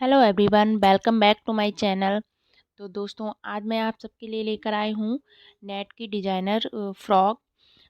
Hello everyone, welcome back to my channel. तो दोस्तों, आज मैं आप सबके लिए लेकर आई हूँ नेट की डिजाइनर फ्रॉक,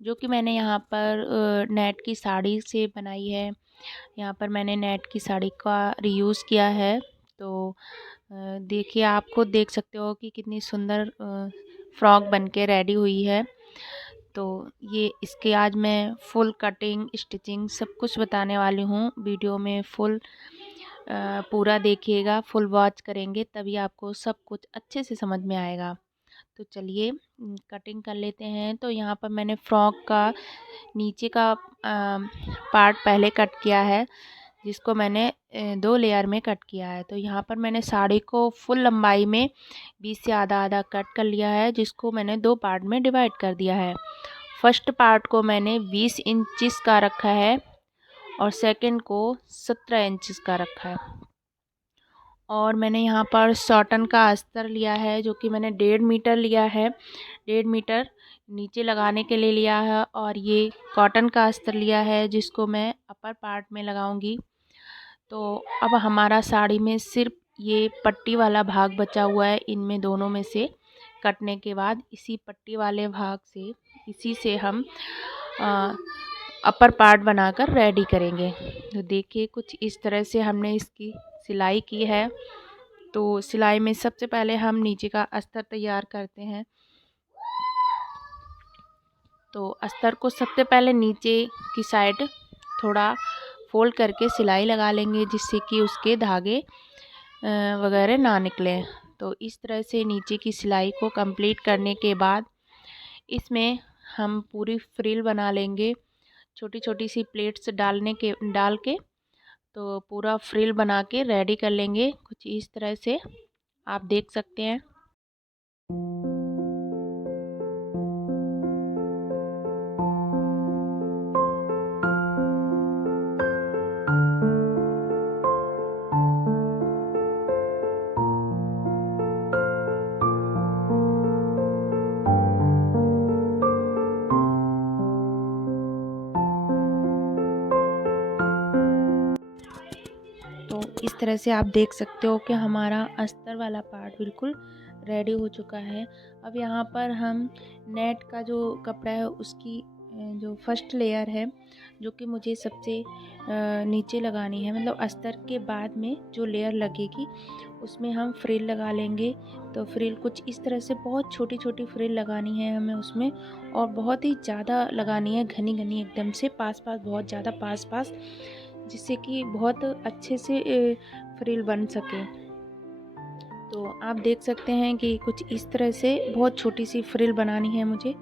जो कि मैंने यहाँ पर नेट की साड़ी से बनाई है। यहाँ पर मैंने नेट की साड़ी का रीयूज़ किया है। तो देखिए, आप खुद देख सकते हो कि कितनी सुंदर फ्रॉक बनके रेडी हुई है। तो ये इसके आज मैं फुल कटिंग स्टिचिंग सब कुछ बताने वाली हूँ। वीडियो में फुल पूरा देखिएगा, फुल वॉच करेंगे तभी आपको सब कुछ अच्छे से समझ में आएगा। तो चलिए कटिंग कर लेते हैं। तो यहाँ पर मैंने फ्रॉक का नीचे का पार्ट पहले कट किया है, जिसको मैंने 2 लेयर में कट किया है। तो यहाँ पर मैंने साड़ी को फुल लंबाई में 20 से आधा आधा कट कर लिया है, जिसको मैंने 2 पार्ट में डिवाइड कर दिया है। फर्स्ट पार्ट को मैंने 20 इंचिस का रखा है और सेकंड को 17 इंचिस का रखा है। और मैंने यहाँ पर शॉटन का अस्तर लिया है, जो कि मैंने 1.5 मीटर लिया है। 1.5 मीटर नीचे लगाने के लिए लिया है। और ये कॉटन का अस्तर लिया है, जिसको मैं अपर पार्ट में लगाऊंगी। तो अब हमारा साड़ी में सिर्फ ये पट्टी वाला भाग बचा हुआ है। इनमें दोनों में से कटने के बाद इसी पट्टी वाले भाग से इसी से हम अपर पार्ट बनाकर रेडी करेंगे। तो देखिए, कुछ इस तरह से हमने इसकी सिलाई की है। तो सिलाई में सबसे पहले हम नीचे का अस्तर तैयार करते हैं। तो अस्तर को सबसे पहले नीचे की साइड थोड़ा फोल्ड करके सिलाई लगा लेंगे, जिससे कि उसके धागे वगैरह ना निकले। तो इस तरह से नीचे की सिलाई को कंप्लीट करने के बाद इसमें हम पूरी फ्रिल बना लेंगे, छोटी छोटी सी प्लेट्स डाल के। तो पूरा फ्रिल बना के रेडी कर लेंगे कुछ इस तरह से, आप देख सकते हैं। तो इस तरह से आप देख सकते हो कि हमारा अस्तर वाला पार्ट बिल्कुल रेडी हो चुका है। अब यहाँ पर हम नेट का जो कपड़ा है उसकी जो फर्स्ट लेयर है, जो कि मुझे सबसे नीचे लगानी है, मतलब अस्तर के बाद में जो लेयर लगेगी उसमें हम फ्रिल लगा लेंगे। तो फ्रिल कुछ इस तरह से बहुत छोटी छोटी फ्रिल लगानी है हमें उसमें, और बहुत ही ज़्यादा लगानी है, घनी घनी एकदम से, पास पास, बहुत ज़्यादा पास पास, जिससे कि बहुत अच्छे से फ्रिल बन सके। तो आप देख सकते हैं कि कुछ इस तरह से बहुत छोटी सी फ्रिल बनानी है मुझे।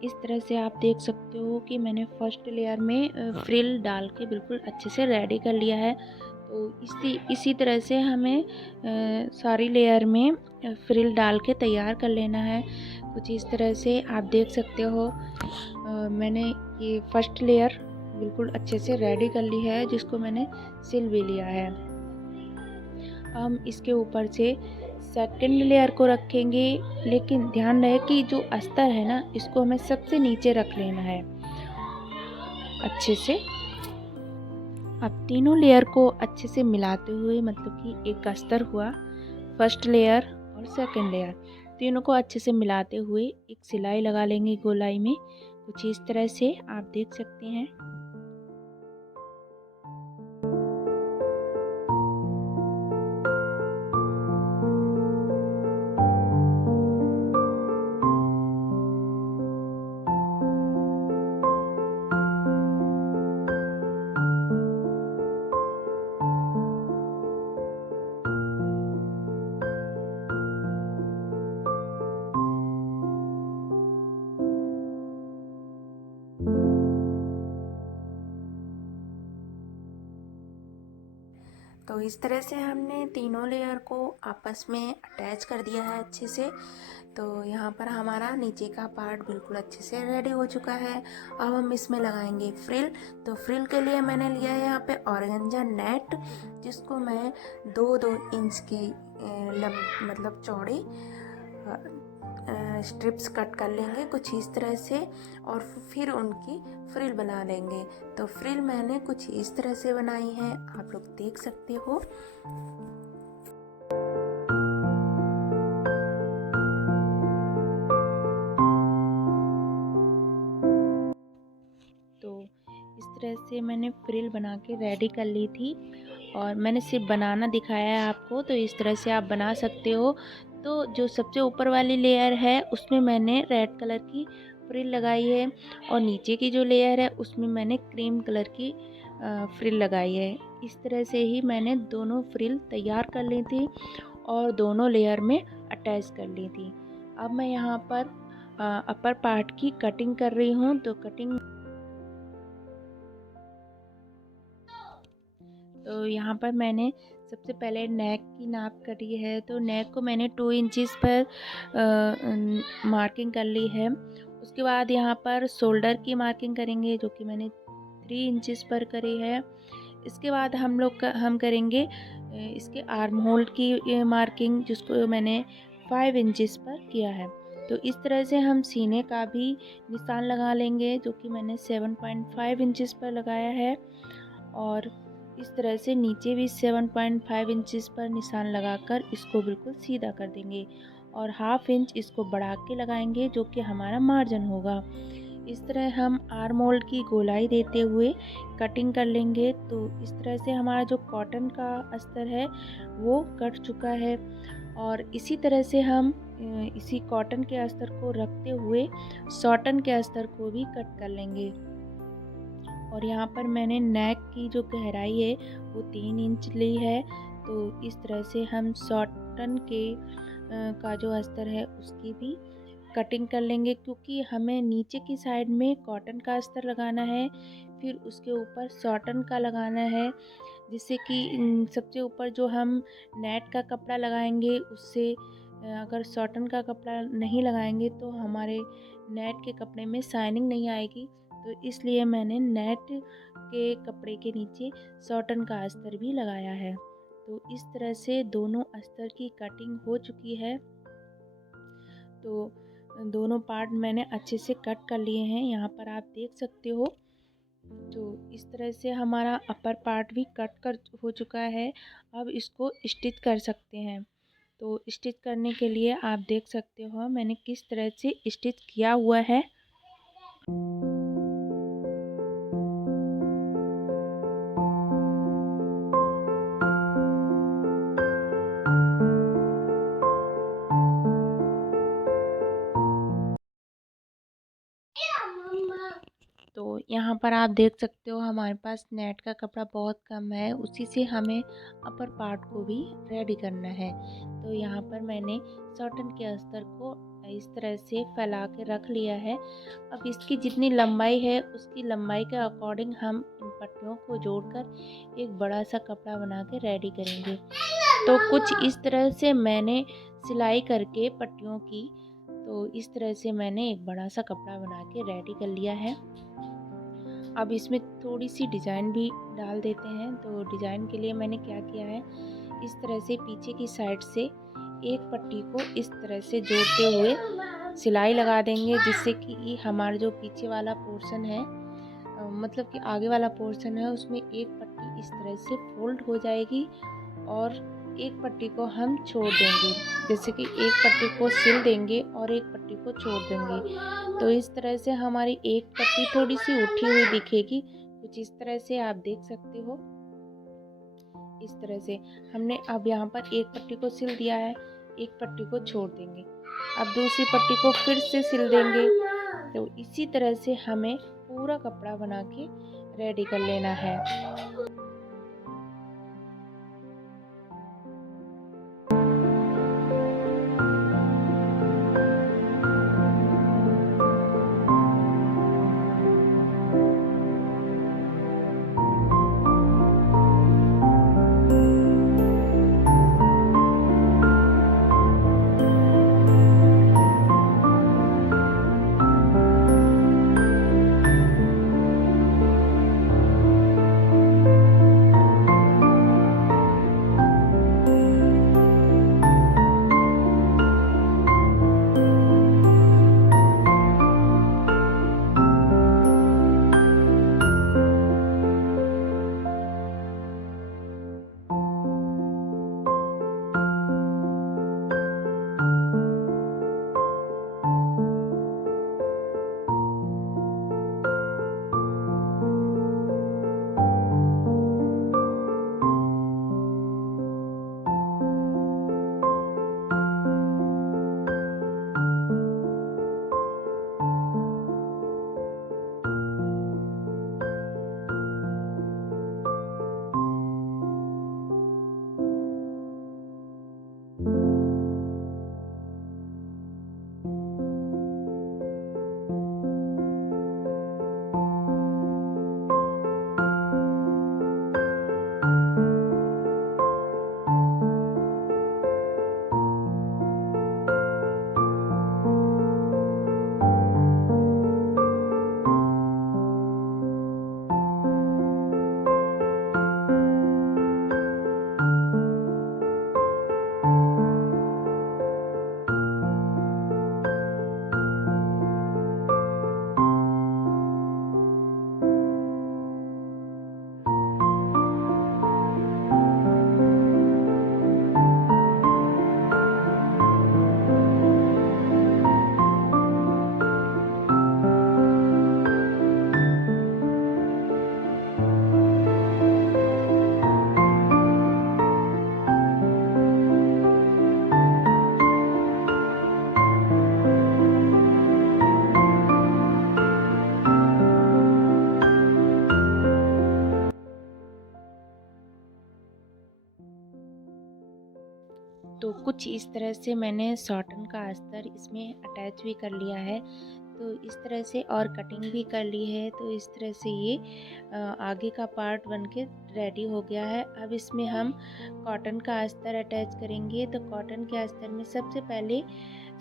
इस तरह से आप देख सकते हो कि मैंने फर्स्ट लेयर में फ्रिल डाल के बिल्कुल अच्छे से रेडी कर लिया है। तो इसी तरह से हमें सारी लेयर में फ्रिल डाल के तैयार कर लेना है। कुछ इस तरह से आप देख सकते हो मैंने ये फर्स्ट लेयर बिल्कुल अच्छे से रेडी कर ली है, जिसको मैंने सिल भी लिया है। हम इसके ऊपर से सेकंड लेयर को रखेंगे, लेकिन ध्यान रहे कि जो अस्तर है ना, इसको हमें सबसे नीचे रख लेना है अच्छे से। अब तीनों लेयर को अच्छे से मिलाते हुए, मतलब कि एक अस्तर हुआ, फर्स्ट लेयर और सेकंड लेयर, तीनों को अच्छे से मिलाते हुए एक सिलाई लगा लेंगे गोलाई में, कुछ इस तरह से आप देख सकते हैं। तो इस तरह से हमने तीनों लेयर को आपस में अटैच कर दिया है अच्छे से। तो यहाँ पर हमारा नीचे का पार्ट बिल्कुल अच्छे से रेडी हो चुका है। अब हम इसमें लगाएंगे फ्रिल। तो फ्रिल के लिए मैंने लिया है यहाँ पे ऑर्गेन्जा नेट, जिसको मैं 2-2 इंच की मतलब चौड़ी स्ट्रिप्स कट कर लेंगे कुछ इस तरह से, और फिर उनकी फ्रिल बना लेंगे। तो फ्रिल मैंने कुछ इस तरह से बनाई है, आप लोग देख सकते हो। तो इस तरह से मैंने फ्रिल बना के रेडी कर ली थी, और मैंने सिर्फ बनाना दिखाया है आपको। तो इस तरह से आप बना सकते हो। तो जो सबसे ऊपर वाली लेयर है उसमें मैंने रेड कलर की फ्रिल लगाई है, और नीचे की जो लेयर है उसमें मैंने क्रीम कलर की फ्रिल लगाई है। इस तरह से ही मैंने दोनों फ्रिल तैयार कर ली थी और दोनों लेयर में अटैच कर ली थी। अब मैं यहाँ पर अपर पार्ट की कटिंग कर रही हूँ। तो यहाँ पर मैंने सबसे पहले नेक की नाप करी है। तो नेक को मैंने 2 इंचेस पर मार्किंग कर ली है। उसके बाद यहाँ पर शोल्डर की मार्किंग करेंगे, जो कि मैंने 3 इंचेस पर करी है। इसके बाद हम करेंगे इसके आर्म होल की मार्किंग, जिसको मैंने 5 इंचेस पर किया है। तो इस तरह से हम सीने का भी निशान लगा लेंगे, जो कि मैंने 7.5 इंचेस पर लगाया है, और इस तरह से नीचे भी 7.5 इंचेस पर निशान लगाकर इसको बिल्कुल सीधा कर देंगे, और हाफ इंच इसको बढ़ा के लगाएंगे, जो कि हमारा मार्जिन होगा। इस तरह हम आर्म होल की गोलाई देते हुए कटिंग कर लेंगे। तो इस तरह से हमारा जो कॉटन का अस्तर है वो कट चुका है, और इसी तरह से हम इसी कॉटन के अस्तर को रखते हुए सॉटन के अस्तर को भी कट कर लेंगे। और यहाँ पर मैंने नेक की जो गहराई है वो 3 इंच ली है। तो इस तरह से हम सॉटन के का जो अस्तर है उसकी भी कटिंग कर लेंगे, क्योंकि हमें नीचे की साइड में कॉटन का अस्तर लगाना है, फिर उसके ऊपर सॉटन का लगाना है, जिससे कि सबसे ऊपर जो हम नेट का कपड़ा लगाएंगे उससे अगर सॉटन का कपड़ा नहीं लगाएंगे तो हमारे नेट के कपड़े में शाइनिंग नहीं आएगी। तो इसलिए मैंने नेट के कपड़े के नीचे सॉटन का अस्तर भी लगाया है। तो इस तरह से दोनों अस्तर की कटिंग हो चुकी है। तो दोनों पार्ट मैंने अच्छे से कट कर लिए हैं, यहाँ पर आप देख सकते हो। तो इस तरह से हमारा अपर पार्ट भी कट कर हो चुका है। अब इसको स्टिच कर सकते हैं। तो स्टिच करने के लिए आप देख सकते हो मैंने किस तरह से स्टिच किया हुआ है। तो यहाँ पर आप देख सकते हो हमारे पास नेट का कपड़ा बहुत कम है, उसी से हमें अपर पार्ट को भी रेडी करना है। तो यहाँ पर मैंने सॉटन के अस्तर को इस तरह से फैला के रख लिया है। अब इसकी जितनी लंबाई है उसकी लंबाई के अकॉर्डिंग हम इन पट्टियों को जोड़कर एक बड़ा सा कपड़ा बना के रेडी करेंगे। तो कुछ इस तरह से मैंने सिलाई करके पट्टियों की, तो इस तरह से मैंने एक बड़ा सा कपड़ा बना के रेडी कर लिया है। अब इसमें थोड़ी सी डिज़ाइन भी डाल देते हैं। तो डिज़ाइन के लिए मैंने क्या किया है, इस तरह से पीछे की साइड से एक पट्टी को इस तरह से जोड़ते हुए सिलाई लगा देंगे, जिससे कि हमारा जो पीछे वाला पोर्शन है मतलब कि आगे वाला पोर्शन है उसमें एक पट्टी इस तरह से फोल्ड हो जाएगी, और एक पट्टी को हम छोड़ देंगे, जैसे कि एक पट्टी को सिल देंगे और एक पट्टी को छोड़ देंगे। तो इस तरह से हमारी एक पट्टी थोड़ी सी उठी हुई दिखेगी, कुछ इस तरह से आप देख सकते हो। इस तरह से हमने अब यहाँ पर एक पट्टी को सिल दिया है, एक पट्टी को छोड़ देंगे, अब दूसरी पट्टी को फिर से सिल देंगे। तो इसी तरह से हमें पूरा कपड़ा बना के रेडी कर लेना है। तो कुछ इस तरह से मैंने सॉटन का अस्तर इसमें अटैच भी कर लिया है। तो इस तरह से और कटिंग भी कर ली है। तो इस तरह से ये आगे का पार्ट बनके रेडी हो गया है। अब इसमें हम कॉटन का अस्तर अटैच करेंगे। तो कॉटन के अस्तर में सबसे पहले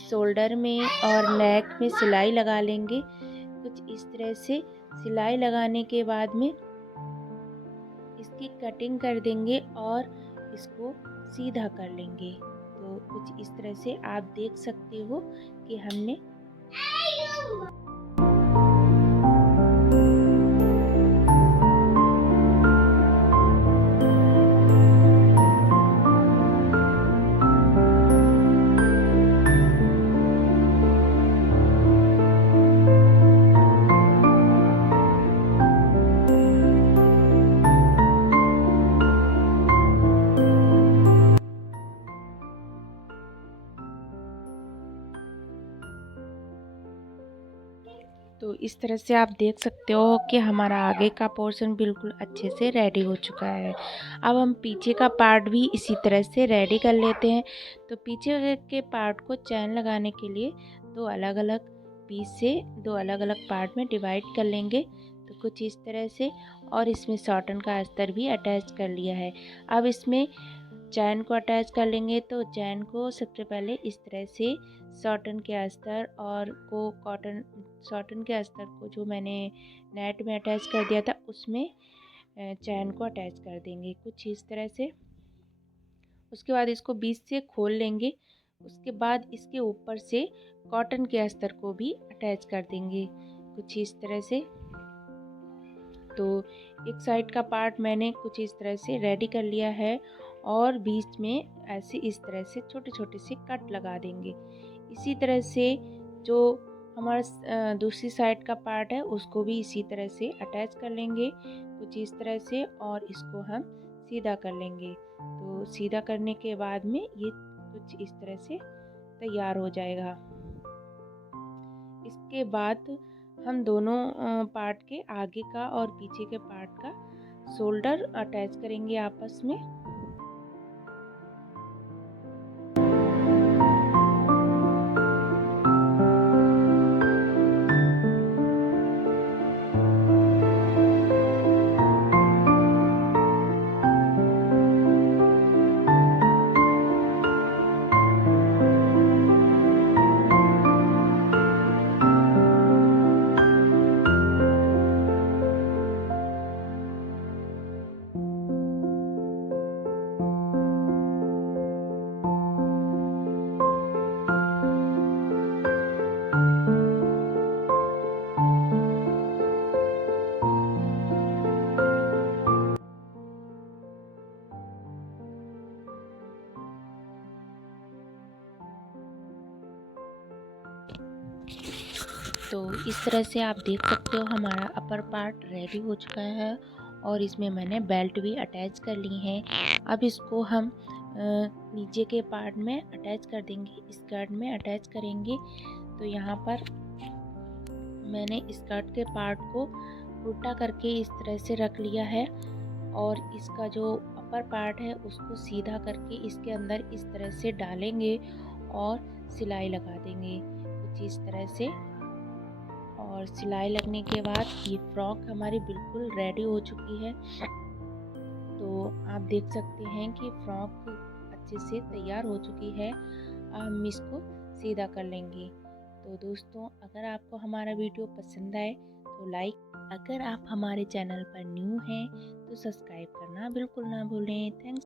शोल्डर में और नेक में सिलाई लगा लेंगे। कुछ इस तरह से सिलाई लगाने के बाद में इसकी कटिंग कर देंगे और इसको सीधा कर लेंगे। तो कुछ इस तरह से आप देख सकते हो कि हमने तो इस तरह से आप देख सकते हो कि हमारा आगे का पोर्शन बिल्कुल अच्छे से रेडी हो चुका है। अब हम पीछे का पार्ट भी इसी तरह से रेडी कर लेते हैं। तो पीछे के पार्ट को चैन लगाने के लिए दो अलग अलग पीस से दो अलग अलग पार्ट में डिवाइड कर लेंगे। तो कुछ इस तरह से, और इसमें सॉटन का अस्तर भी अटैच कर लिया है। अब इसमें चैन को अटैच कर लेंगे। तो चैन को सबसे पहले इस तरह से सॉटन के अस्तर और को कॉटन सॉटन के अस्तर को जो मैंने नेट में अटैच कर दिया था उसमें चैन को अटैच कर देंगे कुछ इस तरह से। उसके बाद इसको बीच से खोल लेंगे। उसके बाद इसके ऊपर से कॉटन के अस्तर को भी अटैच कर देंगे कुछ इस तरह से। तो एक साइड का पार्ट मैंने कुछ इस तरह से रेडी कर लिया है और बीच में ऐसे इस तरह से छोटे छोटे से कट लगा देंगे। इसी तरह से जो हमारा दूसरी साइड का पार्ट है उसको भी इसी तरह से अटैच कर लेंगे कुछ इस तरह से, और इसको हम सीधा कर लेंगे। तो सीधा करने के बाद में ये कुछ इस तरह से तैयार हो जाएगा। इसके बाद हम दोनों पार्ट के आगे का और पीछे के पार्ट का शोल्डर अटैच करेंगे आपस में। तो इस तरह से आप देख सकते हो हमारा अपर पार्ट रेडी हो चुका है और इसमें मैंने बेल्ट भी अटैच कर ली है। अब इसको हम नीचे के पार्ट में अटैच कर देंगे, स्कर्ट में अटैच करेंगे। तो यहाँ पर मैंने स्कर्ट के पार्ट को उल्टा करके इस तरह से रख लिया है और इसका जो अपर पार्ट है उसको सीधा करके इसके अंदर इस तरह से डालेंगे और सिलाई लगा देंगे कुछ इस तरह से। और सिलाई लगने के बाद ये फ्रॉक हमारी बिल्कुल रेडी हो चुकी है। तो आप देख सकते हैं कि फ्रॉक अच्छे से तैयार हो चुकी है। अब हम इसको सीधा कर लेंगे। तो दोस्तों, अगर आपको हमारा वीडियो पसंद आए तो लाइक, अगर आप हमारे चैनल पर न्यू हैं तो सब्सक्राइब करना बिल्कुल ना भूलें। थैंक्स।